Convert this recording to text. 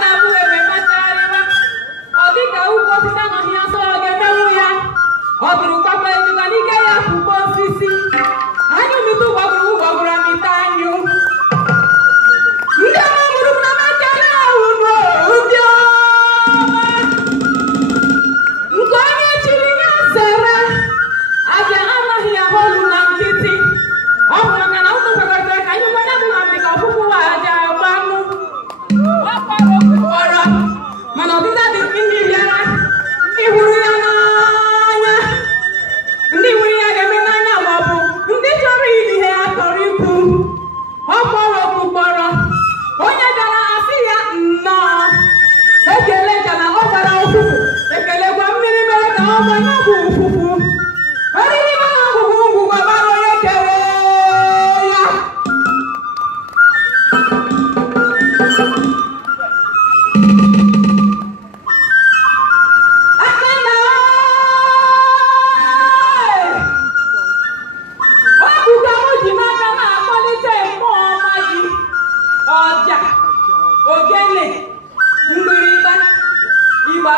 na-abụ ebe machagharịwa ọ dịka ukwu osisi anọghị ya nsọ ọ ga-emenwu ya ọ dụrụ kpakpa ejikwa n'ike ya pụkwa osisi anyụ mịtụ gbagoro gbagoro amịta anyụ ndị ọma mụrụ na machara ahụ n'obi ọma nke onye chiri ya sara aja anaghị ahụ olu na nkịtị ọ bụ maka na ụmụ kwekọrịtara ka anyị nwanye bụ mmadụ ka ọkpụkpụ wa aja gbanụ ọkpọrọ mana ọdịda dị ndị bịara ịhụrụ ya n'anya ndị hụrụ ya ga-eme n'anya ma ọ bụ ndị chọrọ ili ihe ya chọrọ ikwu ọ kpọrọ okpukpọrọ onye bịara asị ya nnọọ ekele ka na ọ gbara ụfụfụ ekelekwa mmiri mere ka ọ gbanye ọgwụ ụfụfụ oriri mana ọgwụgwụ ngwụ gbabara onye kere ya ọja ogene mgbịrịgba igba